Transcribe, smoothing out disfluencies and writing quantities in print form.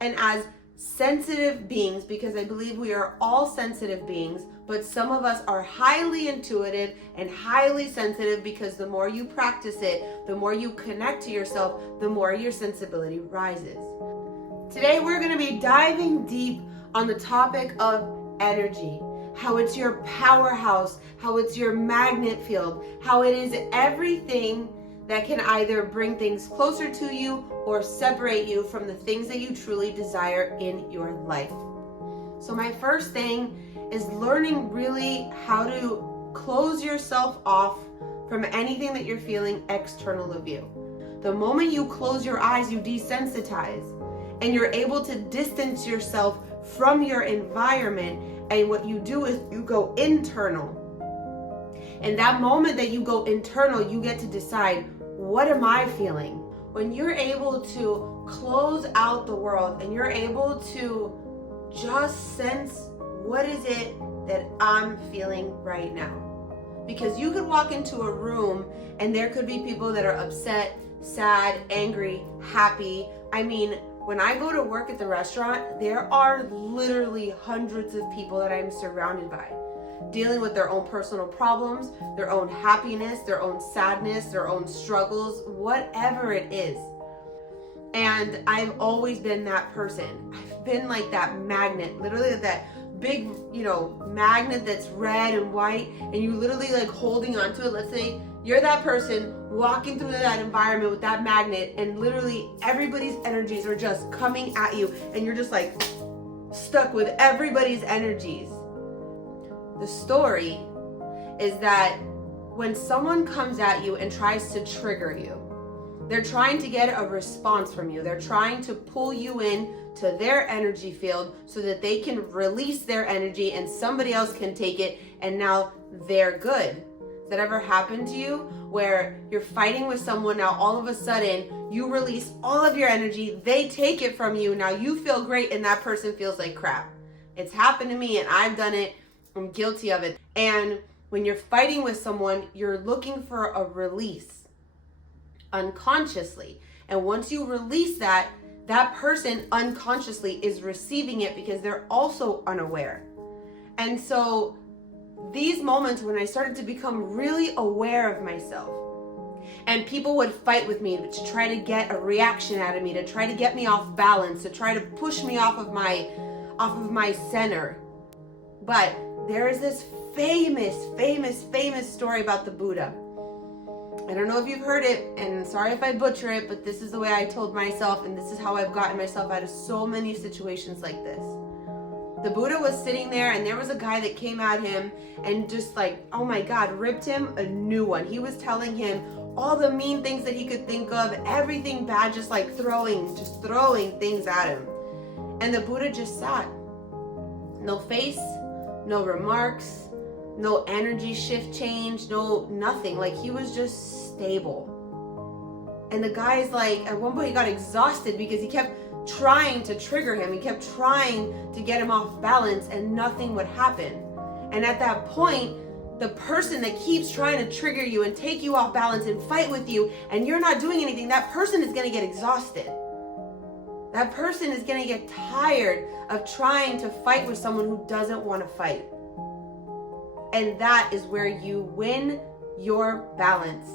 And as sensitive beings, because I believe we are all sensitive beings, but some of us are highly intuitive and highly sensitive because the more you practice it, the more you connect to yourself, the more your sensibility rises. Today we're going to be diving deep on the topic of energy, how it's your powerhouse, how it's your magnet field, how it is everything that can either bring things closer to you or separate you from the things that you truly desire in your life. So my first thing is learning really how to close yourself off from anything that you're feeling external of you. The moment you close your eyes, you desensitize and you're able to distance yourself from your environment. And what you do is you go internal. And that moment that you go internal, you get to decide, what am I feeling? When you're able to close out the world and you're able to just sense, what is it that I'm feeling right now? Because you could walk into a room and there could be people that are upset, sad, angry, happy. I mean, when I go to work at the restaurant, there are literally hundreds of people that I'm surrounded by, dealing with their own personal problems, their own happiness, their own sadness, their own struggles, whatever it is. And I've always been that person. I've been like that magnet, literally that big, magnet that's red and white, and you literally like holding onto it. Let's say you're that person walking through that environment with that magnet, and literally everybody's energies are just coming at you, and you're just like stuck with everybody's energies. The story is that when someone comes at you and tries to trigger you, they're trying to get a response from you. They're trying to pull you in to their energy field so that they can release their energy and somebody else can take it, and now they're good. Has that ever happened to you where you're fighting with someone, now all of a sudden you release all of your energy, they take it from you, now you feel great and that person feels like crap? It's happened to me and I've done it. I'm guilty of it. And when you're fighting with someone, you're looking for a release unconsciously. And once you release that, that person unconsciously is receiving it because they're also unaware. And so these moments when I started to become really aware of myself, and people would fight with me to try to get a reaction out of me, to try to get me off balance, to try to push me off of my center. But there is this famous story about the Buddha. I don't know if you've heard it, and sorry if I butcher it, but this is the way I told myself, and this is how I've gotten myself out of so many situations like this. The Buddha was sitting there, and there was a guy that came at him and just like, oh my God, ripped him a new one. He was telling him all the mean things that he could think of, everything bad, just like throwing things at him. And the Buddha just sat. No face, no remarks, no energy shift change, no nothing. Like he was just stable. And the guy's like, at one point he got exhausted because he kept trying to trigger him. He kept trying to get him off balance and nothing would happen. And at that point, the person that keeps trying to trigger you and take you off balance and fight with you and you're not doing anything, that person is going to get exhausted. That person is going to get tired of trying to fight with someone who doesn't want to fight. And that is where you win your balance.